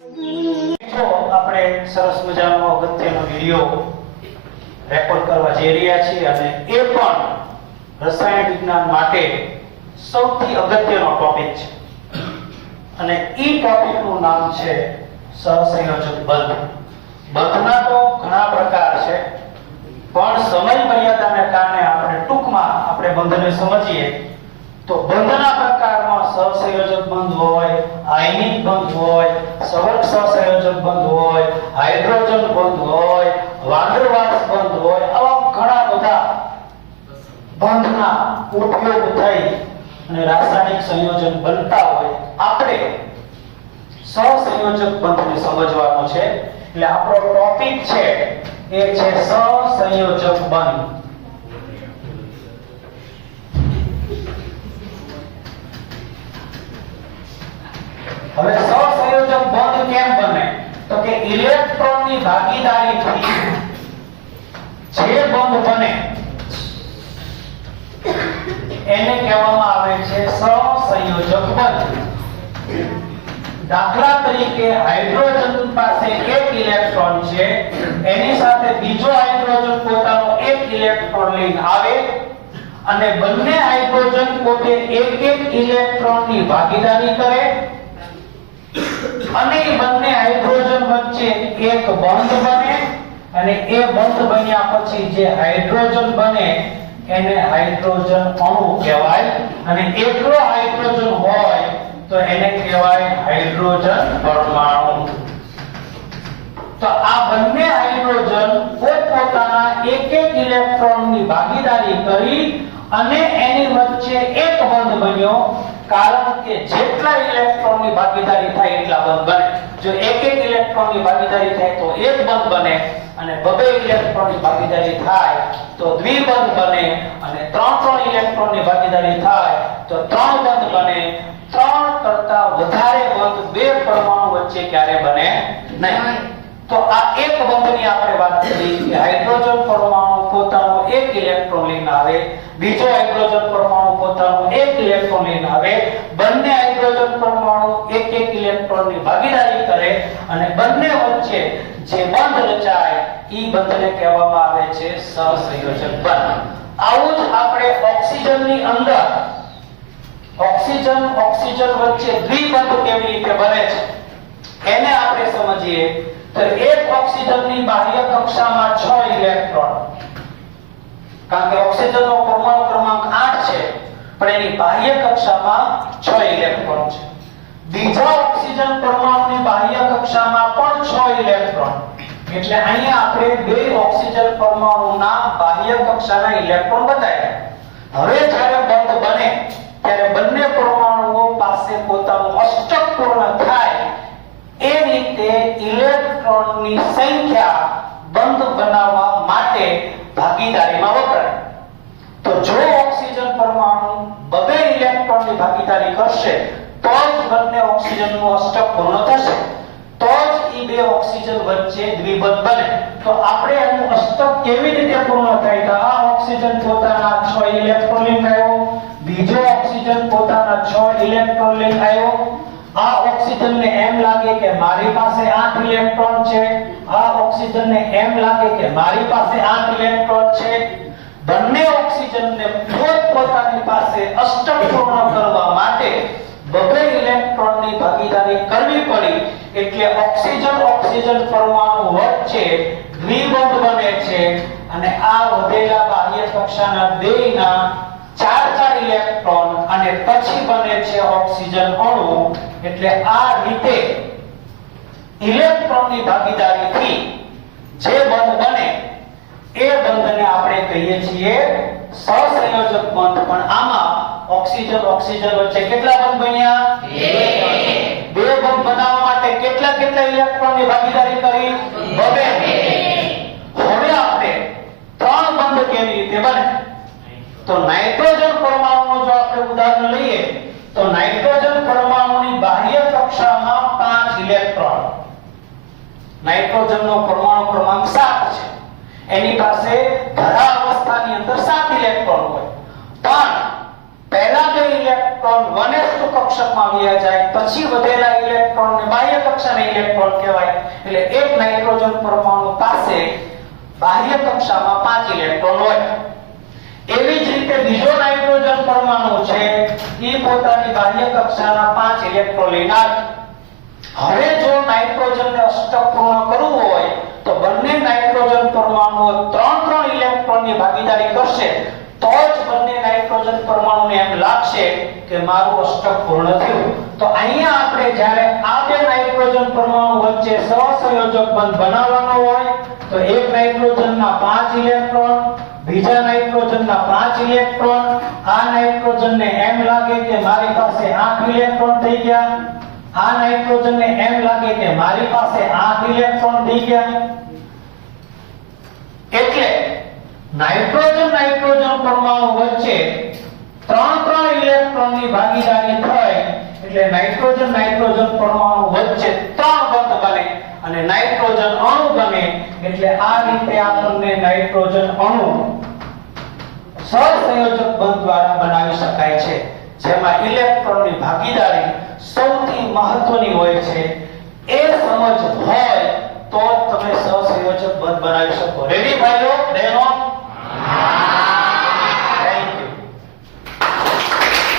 મિત્રો આપણે સરસ મજાનો અગત્યનો વિડિયો રેકોર્ડ કરવા જઈ રહ્યા છીએ અને એ પણ રસાયણ વિજ્ઞાન માટે સૌથી અગત્યનો ટોપિક છે અને ઈ ટોપિકનું નામ છે સહસંયોજક બંધ. બંધના તો ઘણા પ્રકાર છે પણ સમય મર્યાદાને કારણે આપણે ટૂંકમાં આપણે બંધને સમજીએ તો બંધના પ્રકારમાં સહસંયોજક બંધ હોય, આયનિક બંધ હોય, સવર્ગ સહસંયોજક બંધ હોય, હાઇડ્રોજન બંધ હોય, વાન્ડરવાલ્સ બંધ હોય, આવા ઘણા બધા બંધના ઉપયોગ થઈ અને રાસાયણિક સંયોજન બનતા હોય. આપણે સહસંયોજક બંધને સમજવાનો છે એટલે આપણો ટોપિક છે એ છે સહસંયોજક બંધ. હવે સહસંયોજક બંધ કેમ બને તો કે ઇલેક્ટ્રોનની ભાગીદારીથી જે બંધ બને એને કહેવામાં આવે છે સહસંયોજક બંધ. દાખલા તરીકે હાઇડ્રોજન પાસે એક ઇલેક્ટ્રોન છે, એની સાથે બીજો હાઇડ્રોજન પોતાનો એક ઇલેક્ટ્રોન લઈને આવે અને બંને હાઇડ્રોજન પોતે એક ઇલેક્ટ્રોનની ભાગીદારી કરે અને બંને હાઇડ્રોજન વચ્ચે એક બંધ બને અને એ બંધ બન્યા પછી જે હાઇડ્રોજન બને એને હાઇડ્રોજન અણુ કહેવાય અને એકલો હાઇડ્રોજન હોય તો એને કહેવાય હાઇડ્રોજન પરમાણુ. તો આ બંને હાઇડ્રોજન પોતપોતાના એક ઇલેક્ટ્રોનની ભાગીદારી કરી અને એની વચ્ચે એક બંધ બન્યો, કારણ કે જેટલા ઇલેક્ટ્રોનની ભાગીદારી થાય એટલા બંધ બને. જો એક ઇલેક્ટ્રોનની ભાગીદારી થાય તો એક બંધ બને અને બે ઇલેક્ટ્રોનની ભાગીદારી થાય તો દ્વિબંધ બને અને ત્રણ ઇલેક્ટ્રોનની ભાગીદારી થાય તો ત્રણ બંધ બને. ત્રણ કરતા વધારે બંધ બે પરમાણુ વચ્ચે ક્યારે બને નહીં. તો આ એક બંધની આપણે વાત કરી કે હાઇડ્રોજન પરમાણુ પોતાનો એક ઇલેક્ટ્રોન લઈને આવે, બીજો હાઇડ્રોજન પરમાણુ પોતાનો એક ઇલેક્ટ્રોન લઈને આવે, બંને હાઇડ્રોજન પરમાણુ એક ઇલેક્ટ્રોનની ભાગીદારી કરે અને બંને વચ્ચે જે બંધ રચાય ઈ બંધને કહેવામાં આવે છે સહસંયોજક બંધ. આવું જ આપણે ઓક્સિજનની અંદર ઓક્સિજન વચ્ચે દ્વિબંધ કેવી રીતે બને છે એને આપણે સમજીએ તો એક ઓક્સિજનની બાહ્ય કક્ષામાં 6 ઇલેક્ટ્રોન, કારણ કે ઓક્સિજનનો પરમાણુ ક્રમાંક 8 છે પણ એની બાહ્ય કક્ષામાં 6 ઇલેક્ટ્રોન છે. બીજા ઓક્સિજન પરમાણુની બાહ્ય કક્ષામાં પણ 6 ઇલેક્ટ્રોન. એટલે અહીંયા આપણે બે ઓક્સિજન પરમાણુના બાહ્ય કક્ષાના ઇલેક્ટ્રોન બતાવ્યા. હવે જ્યારે બંધ બને ત્યારે બંને પરમાણુઓ પાસે પોતાનું અષ્ટક પૂર્ણ થાય એ રીતે ઇલેક્ટ્રોનની સંખ્યા બંધ બનાવવા માટે ભાગીદારીમાં વપરાય. તો જો ઓક્સિજન પરમાણુ બે ઇલેક્ટ્રોનની ભાગીદારી કરશે તો જ બંને ઓક્સિજનનું અષ્ટક પૂર્ણ થશે, તો જ ઈ બે ઓક્સિજન વચ્ચે દ્વિબંધ બને. તો આપણે આનું અષ્ટક કેવી રીતે પૂર્ણ થાય? તો આ ઓક્સિજન પોતાના 6 ઇલેક્ટ્રોન લઈને આવ્યો, બીજો ઓક્સિજન પોતાના 6 ઇલેક્ટ્રોન લઈને આવ્યો. આ ઓક્સિજનને એમ લાગે કે મારી પાસે 8 ઇલેક્ટ્રોન છે, આ ઓક્સિજનને એમ લાગે કે મારી પાસે 8 ઇલેક્ટ્રોન છે. બંને ઓક્સિજનને પોતપોતાની પાસે અષ્ટક પૂર્ણ કરવા માટે બે ઇલેક્ટ્રોનની ભાગીદારી કરવી પડી. એટલે ઓક્સિજન પરમાણુ વચ્ચે દ્વિબંધ બને છે અને આ વધેલા બાહ્ય કક્ષાના બેયના 4 ઇલેક્ટ્રોન અને પછી બને છે ઓક્સિજન અણુ. એટલે આ રીતે ઇલેક્ટ્રોનની ભાગીદારીથી જે બંધ બને એ બંધને આપણે કહીએ છીએ સહસંયોજક બંધ. પણ આમાં ઓક્સિજન વચ્ચે કેટલા બંધ બન્યા? બે બંધ બનાવવા માટે કેટલા ઇલેક્ટ્રોનની ભાગીદારી કરી? બે. હવે આપણે ત્રણ બંધ કેવી રીતે બને? તો નાઇટ્રોજન પરમાણુનું જો આપણે ઉદાહરણ લઈએ તો નાઇટ્રોજન પરમાણુની બાહ્ય કક્ષામાં 5 ઇલેક્ટ્રોન. નાઇટ્રોજનનો પરમાણુ ક્રમાંક 7 છે, એની પાસે ધરા અવસ્થાની અંદર 7 ઇલેક્ટ્રોન હોય. પણ પહેલા બે ઇલેક્ટ્રોન 1s2 કક્ષકમાં વ્યા જાય, પછી વધેલા ઇલેક્ટ્રોન ઇલેક્ટ્રોન ને બાહ્ય કક્ષાના ઇલેક્ટ્રોન કહેવાય. એટલે એક નાઇટ્રોજન પરમાણુ પાસે બાહ્ય કક્ષામાં 5 ઇલેક્ટ્રોન હોય. એવી જ રીતે બીજો નાઇટ્રોજન પરમાણુ છે એ પોતાની બાહ્ય કક્ષાના 5 ઇલેક્ટ્રોન લઈને આવે. હવે જો નાઇટ્રોજનને અષ્ટક પૂર્ણ કરવું હોય તો બંને નાઇટ્રોજન પરમાણુઓ 3 ઇલેક્ટ્રોનની ભાગીદારી કરશે તો જ બંને નાઇટ્રોજન પરમાણુને એમ લાગશે કે મારું અષ્ટક પૂર્ણ થયું. તો અહીંયા આપણે જ્યારે આ બે નાઇટ્રોજન પરમાણુ વચ્ચે સહસંયોજક બંધ બનાવવાનો હોય તો એક નાઇટ્રોજનના 5 ઇલેક્ટ્રોન, બીજા નાઇટ્રોજનના 5 ઇલેક્ટ્રોન, આ નાઇટ્રોજનને એમ લાગે કે મારી પાસે 8 ઇલેક્ટ્રોન થઈ ગયા, આ નાઇટ્રોજનને એમ લાગે કે મારી પાસે 8 ઇલેક્ટ્રોન થઈ ગયા. એટલે નાઇટ્રોજન પરમાણુ વચ્ચે 3 ઇલેક્ટ્રોનની ભાગીદારી થાય એટલે નાઇટ્રોજન પરમાણુ વચ્ચે 3 બંધ બને અને નાઇટ્રોજન અણુ બને. એટલે આ રીતે આપણને નાઇટ્રોજન અણુ સહસંયોજક બંધ દ્વારા બનાવી શકાય છે જેમાં ઇલેક્ટ્રોનની ભાગીદારી સૌથી મહત્વની હોય છે. એ સમજ હોય તો તમે સહસંયોજક બંધ બનાવી શકો. રેડી ભાઈઓ?